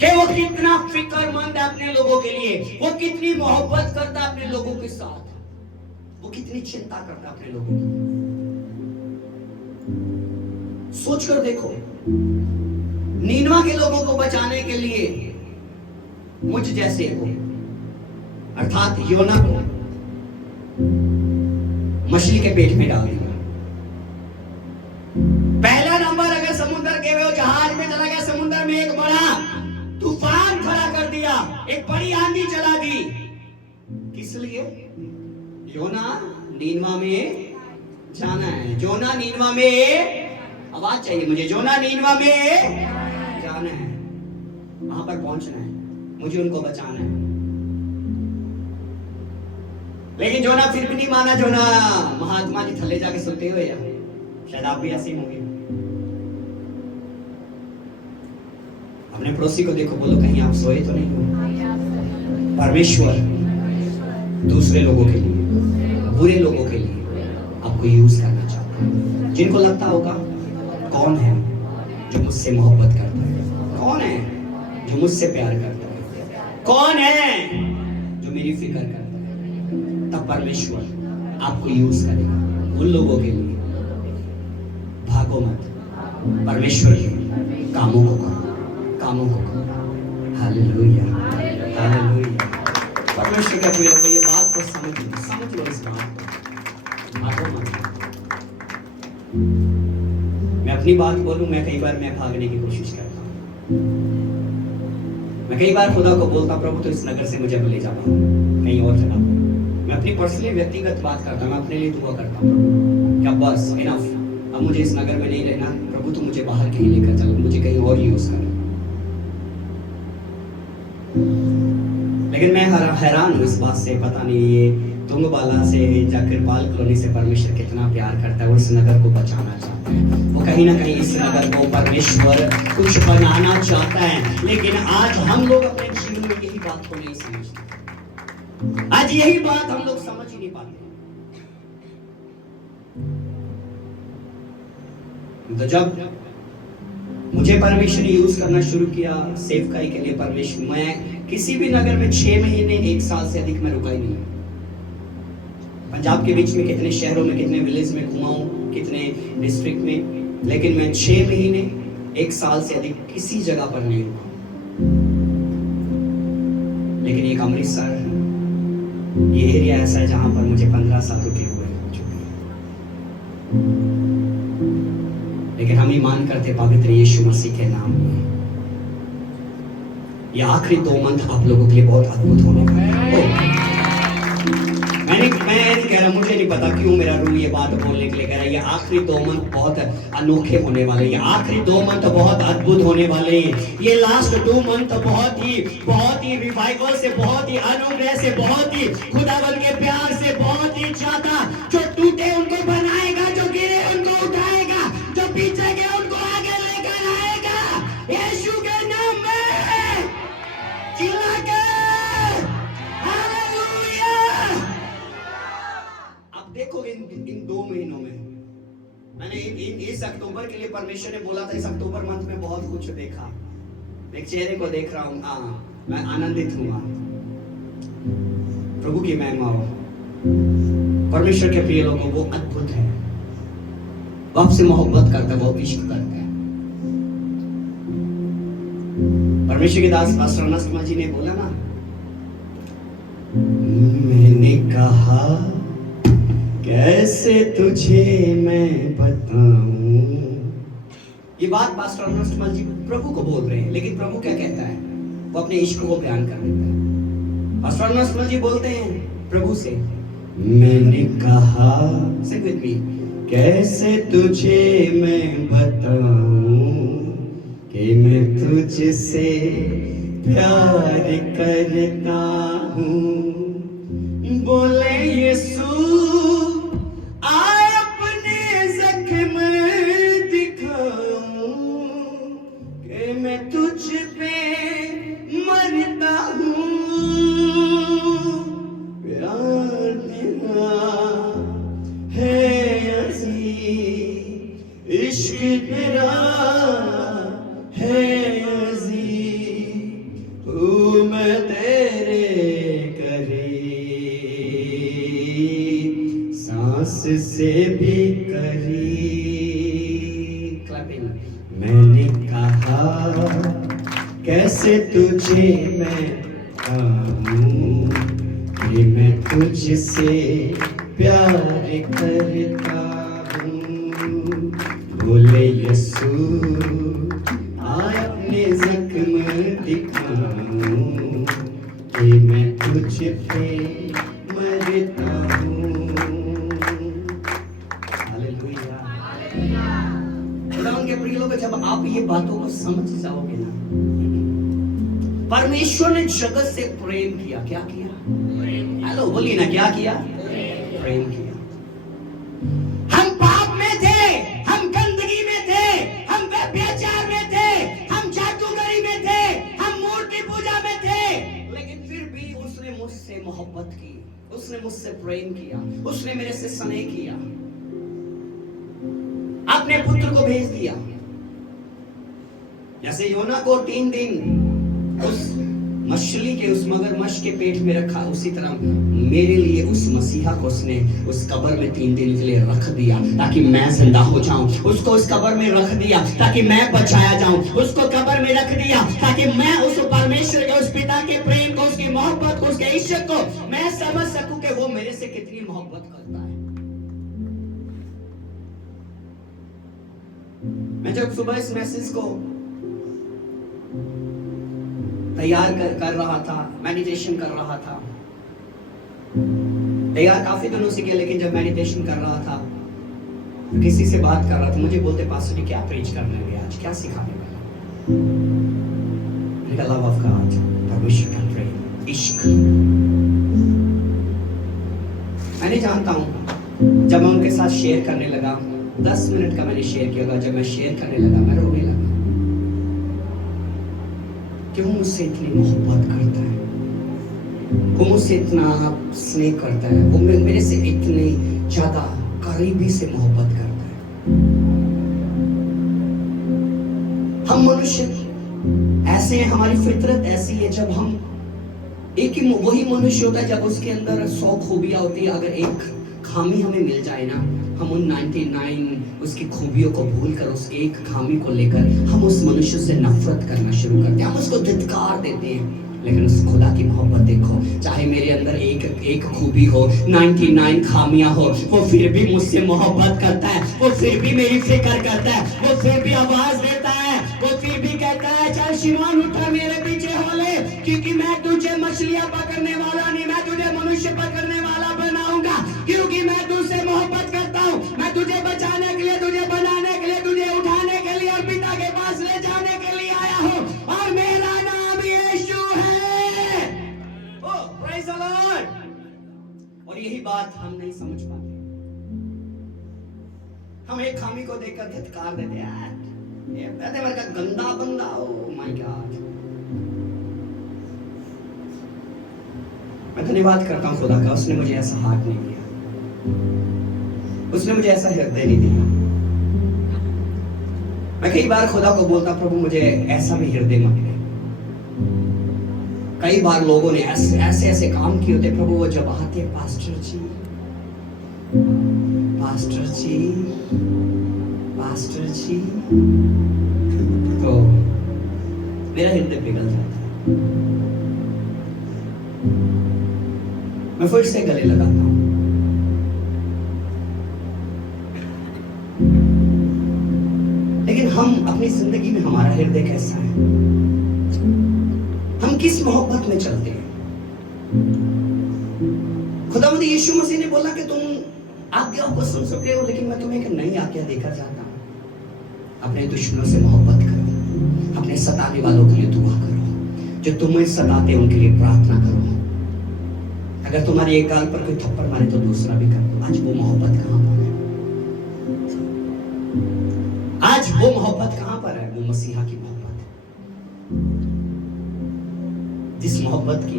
कि वो कितना फिक्रमंद है अपने लोगों के लिए, वो कितनी मोहब्बत करता है अपने लोगों के साथ, वो कितनी चिंता करता है अपने लोगों की। सोच कर देखो, नीनवा के लोगों को बचाने के लिए मुझ जैसे को, अर्थात योना को मछली के पेट में डाल दिया। पहला नंबर, अगर समुद्र के वो जहाज में चला गया, समुद्र में एक बड़ा तूफान खड़ा कर दिया, एक बड़ी आंधी चला दी। किस लिए? योना नीनवा में जाना है। जोना नीनवा में, आवाज चाहिए मुझे, जोना नीनवा में जाना है, वहां पर पहुंचना है, मुझे उनको बचाना है। लेकिन जोना फिर भी नहीं माना। जोना महात्मा जी थल्ले जाके सोते हुए, शायद आप भी ऐसे होंगे। अपने पड़ोसी को देखो, बोलो कहीं आप सोए तो नहीं हो। परमेश्वर दूसरे लोगों के लिए, बुरे लोगों के लिए आपको यूज करना चाहता है। जिनको लगता होगा कौन है जो मुझसे मोहब्बत करता है, कौन है जो मुझसे प्यार करता है, कौन है जो मेरी फिक्र करता है, तब परमेश्वर आपको यूज करेगा उन लोगों के लिए। भागो मत, परमेश्वर के कामों को करो, कामों को करो। Hallelujah, hallelujah. परमेश्वर का प्रिय लोगों, ये बात को समझ लो इस बात को। भागो मत। मैं अपनी बात बोलूं, मैं कई बार मैं भागने की कोशिश करता हूं। मैं कई बार खुदा को बोलता, प्रभु तो इस नगर से मुझे ले जाओ कहीं और जगह। मैं अपनी पर्सनली व्यक्तिगत बात करता हूं, मैं अपने लिए दुआ करता हूं, क्या बस इनफ, अब मुझे इस नगर में नहीं रहना, प्रभु तो मुझे बाहर कहीं लेकर चलो, मुझे कहीं और यूज कर। लेकिन मैं हैरान हूं इस बात से, पता नहीं ये तुंगबाला से या कृपाल कॉलोनी से परमेश्वर कितना प्यार करता है, वो इस नगर को बचाना चाहता है। वो कहीं ना कहीं इस नगर को परमेश्वर कुछ बनाना चाहता है। लेकिन आज हम लोग अपने जीवन में यही बात को नहीं समझते। आज यही बात हम लोग समझ ही नहीं पाते। तो जब मुझे परमेश्वर ने यूज करना शुरू किया सेवकाई के लिए, परमेश्वर, मैं किसी भी नगर में 6 महीने 1 साल से अधिक मैं रुका ही नहीं। पंजाब के बीच में कितने शहरों में, कितने विलेज में घुमा हूं, कितने डिस्ट्रिक्ट में, लेकिन मैं 6 महीने 1 साल से अधिक किसी जगह पर नहीं रुका। लेकिन एक अमृतसर, ये एरिया ऐसा है जहां पर मुझे 15 साल रुके हुए हो चुके हैं, लेकिन हम ईमान करते पवित्र यीशु मसीह के नाम में। ये आखिरी 2 मंथ आप लोगों के लिए बहुत अद्भुत होने वाला है। मैं नहीं कह रहा, मुझे नहीं पता क्यों मेरा रूह ये बात बोलने के लिए कह रहा है। ये आखिरी 2 मंथ बहुत अनोखे होने वाले, ये आखिरी 2 मंथ बहुत अद्भुत होने वाले, ये लास्ट 2 मंथ बहुत ही रिवाइवल से, बहुत ही अनुग्रह से, बहुत ही खुदावन के प्यार से, बहुत ही ज्यादा। जो टूटे उनको बनाएगा, जो गिरे उनको उठाएगा, जो पीछे गए उनको आगे लेकर आएगा। यीशु के नाम में चिल्ला के देखो। इन 2 महीनों में मैंने इस अक्टूबर के लिए परमेश्वर ने बोला था, इस अक्टूबर मंथ में बहुत कुछ देखा। एक चेहरे को देख रहा हूँ, मैं आनंदित हुआ। प्रभु की महिमा हो। परमेश्वर के प्रिय लोगों, वो अद्भुत है, वो आपसे मोहब्बत करता है, वो इश्क करता है। परमेश्वर के दास पास्टर अनस जी ने बोला ना, मैंने कहा कैसे तुझे मैं बताऊं। ये बात पास्टर अनस जी प्रभु को बोल रहे हैं, लेकिन प्रभु क्या कहता है? वो अपने इश्क को बयान कर देता है। पास्टर अनस जी बोलते हैं प्रभु से, मैंने कहा, सिंग विद मी, कैसे तुझे मैं बताऊं कि मैं तुझसे प्यार करता हूं। बोले यीशु आए अपने जख्म दिखाऊं कि मैं तुझ पे मरता हूं। प्यार मेरा है अजीज, इश्क मेरा है अजीज, तू मैं तेरे सांस से भी करीब। मैंने कहा कैसे तुझे मैं कहूं कि मैं तुझसे प्यार करता हूं। बोले यीशु आए अपने जख्म दिखाऊं कि मैं तुझ पे मरता हूं। के प्रिय लोग, जब आप ये बातों को समझ जाओगे ना, परमेश्वर ने जगत से प्रेम किया। क्या किया? हेलो बोलिए ना, क्या किया? प्रेम किया। हम पाप में थे, हम गंदगी में थे, हम व्यभिचार में थे, हम जादूगरी में थे, हम मूर्ति पूजा में थे, लेकिन फिर भी उसने मुझसे मोहब्बत की, उसने मुझसे प्रेम किया, उसने मेरे से स्नेह किया, अपने पुत्र को भेज दिया। जैसे योना को 3 दिन उस मछली के, उस मगरमच्छ के पेट में रखा, उसी तरह मेरे लिए उस मसीहा को उसने उस कब्र में 3 दिन के लिए रख दिया ताकि मैं जिंदा हो जाऊं। उसको उस कब्र में रख दिया ताकि मैं बचाया जाऊं। उसको कब्र में रख दिया ताकि मैं उस परमेश्वर के, उस पिता के प्रेम को, उसकी मोहब्बत को, उसके इश्क को मैं समझ सकूं कि वो मेरे से कितनी मोहब्बत करता है। मैं जब सुबह इस मैसेज को तैयार कर रहा था, मेडिटेशन कर रहा था, तैयार काफी दिनों से किया, लेकिन जब मेडिटेशन कर रहा था तो किसी से बात कर रहा था, मुझे बोलते पास्टर जी क्या प्रीच करने लगे आज, क्या सिखाने वाला? लव ऑफ गॉड, परमेश्वर का प्रेम, इश्क। मैं नहीं जानता हूं, जब मैं उनके साथ शेयर करने लगा, 10 मिनट का मैंने शेयर किया, जब मैं शेयर करने लगा मैं रोने लगा। क्यों मुझसे इतनी मोहब्बत करता है, वो मुझसे इतना स्नेह करता है, वो मेरे से इतने ज्यादा करीबी से मोहब्बत करता है। हम मनुष्य ऐसे हैं, हमारी फितरत ऐसी है, जब हम एक ही वही मनुष्य होता है जब उसके अंदर 100 खूबियां होती है, अगर एक खामी हमें मिल जाए ना, हम उन 99 उसकी खूबियों को भूलकर उस एक खामी को लेकर हम उस मनुष्य से नफरत करना शुरू करते हैं, हम उसको धिक्कार देते हैं। लेकिन उस खुदा की मोहब्बत देखो, चाहे मेरे अंदर एक खूबी हो, 99 खामियां हो, वो फिर भी मुझसे मोहब्बत करता है, वो फिर भी मेरी फिक्र करता है, वो फिर भी आवाज देता है, वो फिर भी कहता है चल शिमोन उठा मेरे पीछे हो ले, क्योंकि मैं तुझे मछलियां पकड़ने वाला नहीं, मैं तुझे मनुष्य पकड़ने वाला बनाऊंगा, क्योंकि मैं तुझसे मोहब्बत करता हूं, मैं तुझे बचाने के लिए, तुझे बनाने के लिए, तुझे उठाने के लिए और पिता के पास ले जाने के लिए आया हूं, और मेरा नाम यीशु है। ओह प्रेज द लॉर्ड। और यही बात हम नहीं समझ पाते, हम एक खामी को देखकर धिक्कार देते हैं, ये पैदेवर का गंदा बंदा, ओह माय गॉड। मैं धन्यवाद करता हूं खुदा का, उसने मुझे ऐसा हार्ट नहीं दिया, उसने मुझे ऐसा हृदय नहीं दिया। मैं कई बार खुदा को बोलता प्रभु मुझे ऐसा भी हृदय मत दे। कई बार लोगों ने ऐसे काम किए होते, प्रभु वो जब आते पास्टर जी, पास्टर जी, पास्टर जी, तो मेरा हृदय पिघल जाता है, मैं फिर से गले लगाता हूं। लेकिन हम अपनी जिंदगी में, हमारा हृदय कैसा है, हम किस मोहब्बत में चलते हैं? खुदावंद यीशु मसीह ने बोला कि तुम आज्ञाओं को सुन सकते हो, लेकिन मैं तुम्हें एक नई आज्ञा देकर जाता हूं, अपने दुश्मनों से मोहब्बत करो, अपने सताने वालों के लिए दुआ करो, जो तुम्हें सताते हैं उनके लिए प्रार्थना करो, अगर तुम्हारी एक गाल पर कोई थप्पड़ मारे तो दूसरा भी कर दो। आज वो मोहब्बत कहां पर है? आज वो मोहब्बत कहां पर है? वो मसीहा की मोहब्बत, जिस मोहब्बत की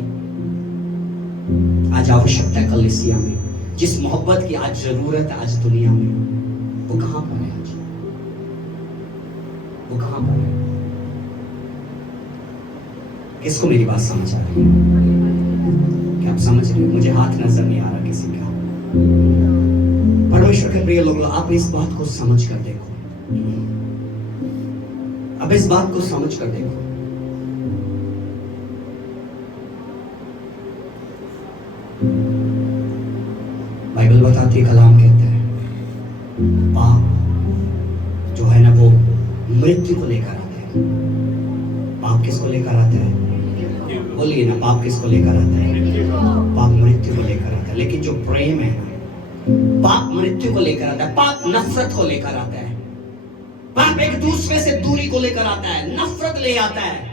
आज आवश्यकता है कलीसिया में, जिस मोहब्बत की आज जरूरत है आज दुनिया में, वो कहां पर है? आज वो कहां पर है? किसको मेरी बात समझ आ रही है? क्या आप समझ रहे हो? मुझे हाथ नजर नहीं आ रहा किसी का। परमेश्वर के प्रिय लोग, आप इस बात को समझ कर देखो, अब इस बात को समझ कर देखो। बाइबल बताती है, कलाम कहते हैं पाप जो है ना वो मृत्यु को लेकर आता है। पाप किसको लेकर आता है? बोलिए ना, पाप किसको लेकर आता है? पाप मृत्यु को लेकर आता है। लेकिन जो प्रेम है, पाप मृत्यु को लेकर आता है, पाप नफरत को लेकर आता है, पाप एक दूसरे से दूरी को लेकर आता है, नफरत ले आता है।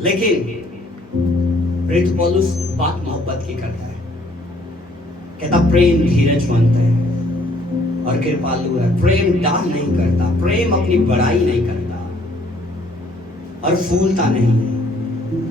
लेकिन प्रेरित पौलुस बात मोहब्बत की करता है, कहता प्रेम धीरजवंत है और कृपालु है, प्रेम डाह नहीं करता, प्रेम अपनी बड़ाई नहीं करता और फूलता नहीं,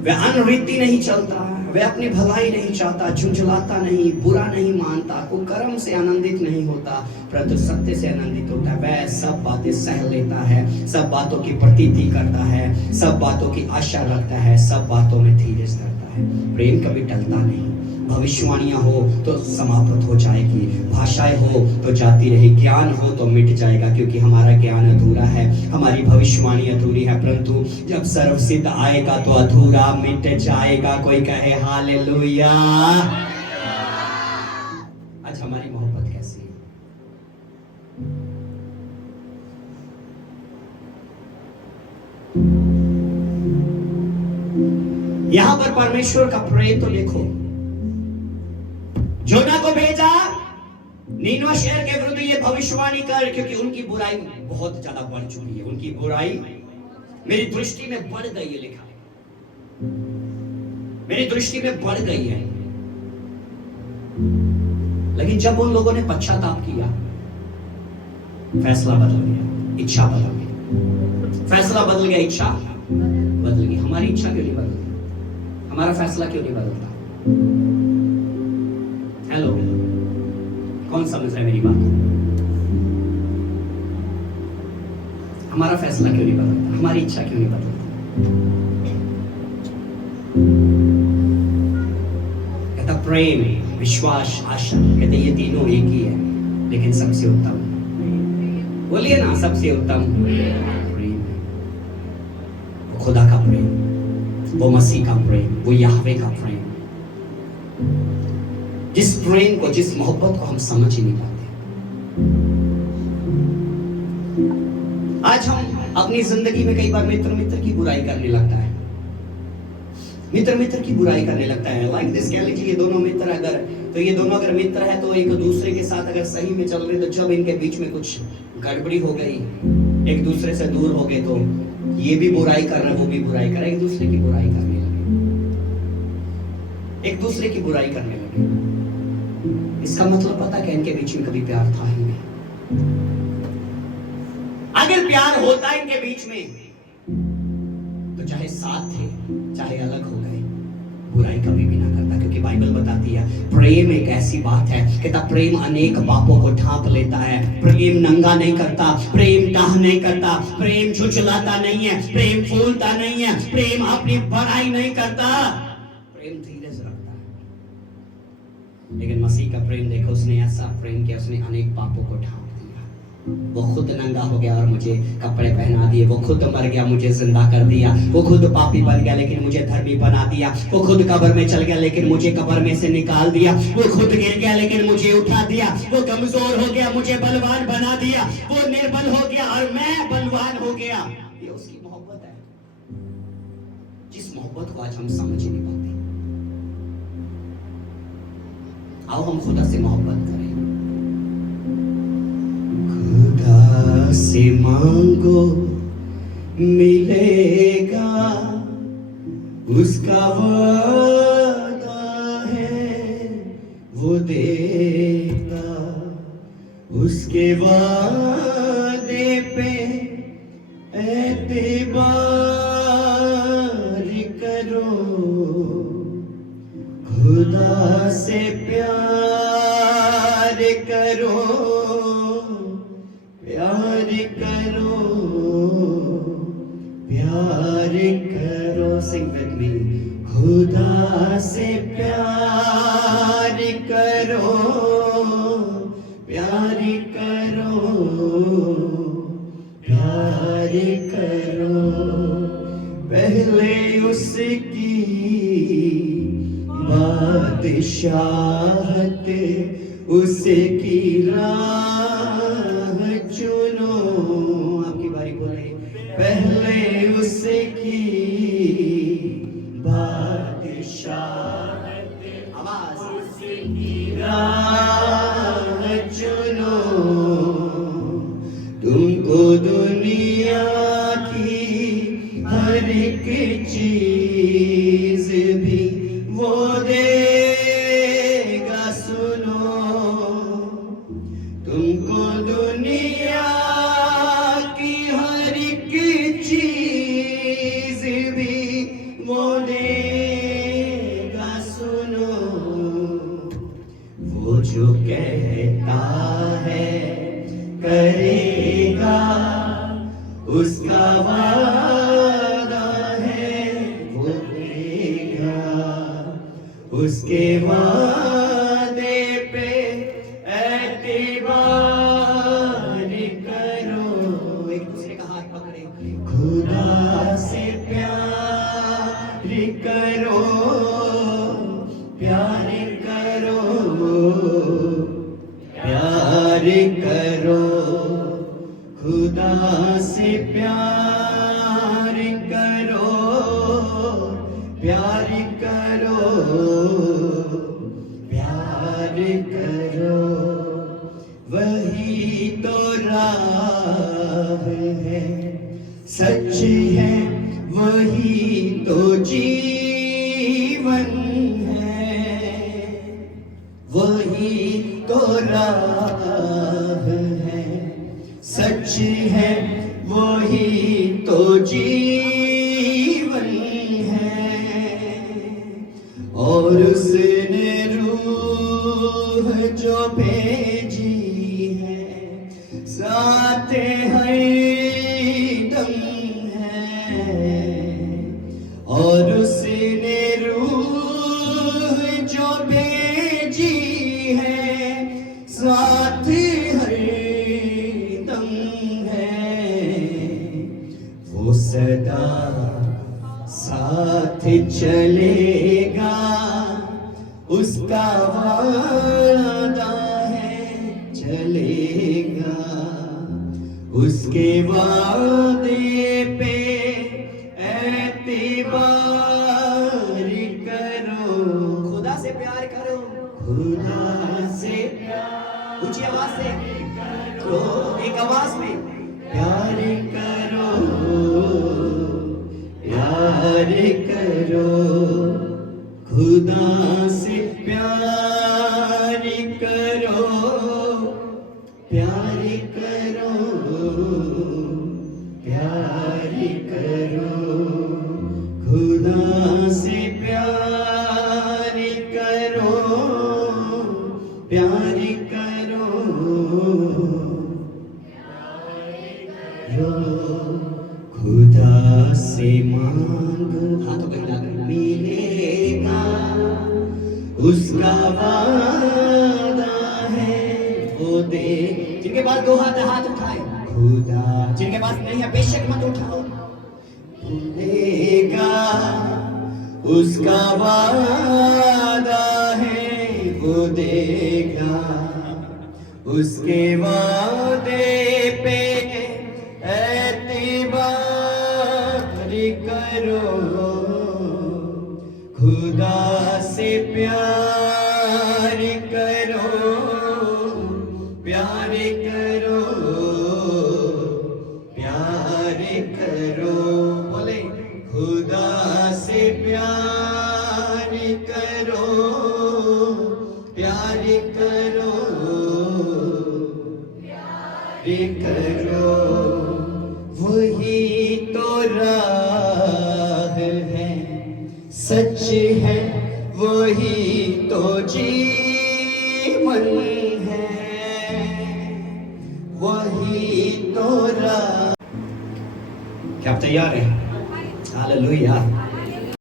वह अनरीति नहीं चलता, वह अपनी भलाई नहीं चाहता, झुंझलाता नहीं, बुरा नहीं मानता, कुकर्म से आनंदित नहीं होता, परंतु सत्य से आनंदित होता है। वह सब बातें सह लेता है, सब बातों की प्रतीति करता है, सब बातों की आशा रखता है, सब बातों में धीरज धरता है। प्रेम कभी टलता नहीं। भविष्यवाणियां हो तो समाप्त हो जाएगी, भाषाएं हो तो जाती रही, ज्ञान हो तो मिट जाएगा, क्योंकि हमारा ज्ञान अधूरा है, हमारी भविष्यवाणी अधूरी है, परंतु जब सर्वसिद्ध आएगा तो अधूरा मिट जाएगा। कोई कहे हालेलुया। आज हमारी मोहब्बत कैसी है? यहां पर परमेश्वर का प्रेम तो देखो, जोना को भेजा नीनवा शहर के विरुद्ध ये भविष्यवाणी कर, क्योंकि उनकी बुराई बहुत ज्यादा बढ़ चुकी है, उनकी बुराई मेरी दृष्टि में बढ़ गई है, लिखा है मेरी दृष्टि में बढ़ गई है। लेकिन जब उन लोगों ने पश्चाताप किया, फैसला बदल गया, इच्छा बदल गई, फैसला बदल गया, इच्छा बदल गई। हमारी इच्छा क्यों नहीं बदलती? हमारा फैसला क्यों नहीं बदलता? हेलो, कौन समझ रहा है मेरी बात? हमारा फैसला क्यों नहीं बदलता? हमारी इच्छा क्यों नहीं बदलती? कहता प्रेम, विश्वास, आशा, कहते ये तीनों एक ही है, लेकिन सबसे उत्तम, बोलिए ना, सबसे उत्तम प्रेम है। खुदा का प्रेम, वो मसीह का प्रेम, वो याहवे का प्रेम, जिस प्रेम को, जिस मोहब्बत को हम समझ ही नहीं पाते। आज हम अपनी जिंदगी में कई बार मित्र की बुराई करने लगता है, मित्र की बुराई करने लगता है। लाइक दिस, कह लीजिए ये दोनों मित्र अगर मित्र है तो एक दूसरे के साथ अगर सही में चल रहे, तो जब इनके बीच में कुछ गड़बड़ी हो गई, एक दूसरे से दूर हो गए, तो ये भी बुराई कर रहा है, वो भी बुराई कर रहा है, एक दूसरे की बुराई करने लगे। इसका मतलब पता क्या, इनके बीच में कभी प्यार था ही नहीं। अगर प्यार होता इनके बीच में, तो चाहे साथ थे, चाहे अलग हो गए, बुराई कभी भी ना करता। क्योंकि बाइबल बताती है प्रेम एक ऐसी बात है, कहता प्रेम अनेक पापों को ढांप लेता है। प्रेम नंगा नहीं करता, प्रेम डाह नहीं करता, प्रेम झुझलाता नहीं है, प्रेम फूलता नहीं है, प्रेम अपनी बड़ाई नहीं करता, प्रेम धीरज रखता है। लेकिन मसीह का प्रेम देखो, उसने ऐसा प्रेम किया, उसने अनेक पापों को ढांप दिया। वो खुद नंगा हो गया और मुझे कपड़े पहना दिए, वो खुद मर गया, मुझे जिंदा कर दिया, वो खुद पापी बन गया लेकिन मुझे धर्मी बना दिया, वो खुद कब्र में चल गया लेकिन मुझे कब्र में से निकाल दिया, वो खुद गिर गया लेकिन मुझे उठा दिया, वो कमजोर हो गया, मुझे बलवान बना दिया, वो निर्बल हो गया और मैं बलवान हो गया। ये उसकी मोहब्बत है, जिस मोहब्बत को आज हम समझ ही नहीं पाते। आओ हम खुदा से मोहब्बत करें। खुदा से मांगो मिलेगा, उसका वादा है वो देगा, उसके वादे पे एतबार करो, खुदा से प्यार करो, प्यार करो, प्यार करो। Sing with me. खुदा से प्यार करो, प्यार करो, प्यार करो, पहले उसकी बादशाहत, उसकी राह चुनो। आपकी बारी बोले, पहले उसकी बादशाहत, आवाज, उसकी राह चुनो। तुमको दुनिया की हर एक चीज भी वो देगा, सुनो। तुमको दुनिया की हर एक चीज भी वो देगा, सुनो। वो जो कहता है करेगा, उसका वादा है वो देगा, उसके वादे पे एतबार करो। एक दूसरे का हाथ पकड़े, खुदा से प्यार करो, प्यार करो, प्यार करो, खुदा से प्यार करो, प्यार करो, प्यार करो। वही तो राह है, सच है, वही तो जीवन है, वही तो राह है, सच है, वही तो जीवन है। और उसने रूह जो भेजी है, साथ हरदम है। और उसने रूह जो भेजी है, साथ हरदम है। वो सदा साथ चलेगा उसका वादा है, चलेगा उसके वादे पे एतबार करो। खुदा से प्यार करो, खुदा से प्यार, ऊंची आवाज से करो, एक आवाज में प्यार करो, प्यार करो, खुदा से प्यार करो, प्यार करो, प्यार करो, खुदा से प्यार करो, प्यार करो, खुदा से मांग हाथों पे हिला कर मिलेगा, उसका वादा है वो दे। जिनके पास दो हाथ है हाथ उठाए, खुदा, जिनके पास नहीं है बेशक मत उठाओ, देगा उसका वादा है वो देगा, उसके वादे पे एतबार करो, खुदा से प्यार करो, प्यार करो, प्यार करो, बोले खुदा से प्यार करो, प्यार करो, प्यार करो, वही तो राह है, सच है, वही तो जीवन है, वही तो राह। क्या आप तैयार हैं? हालेलुया।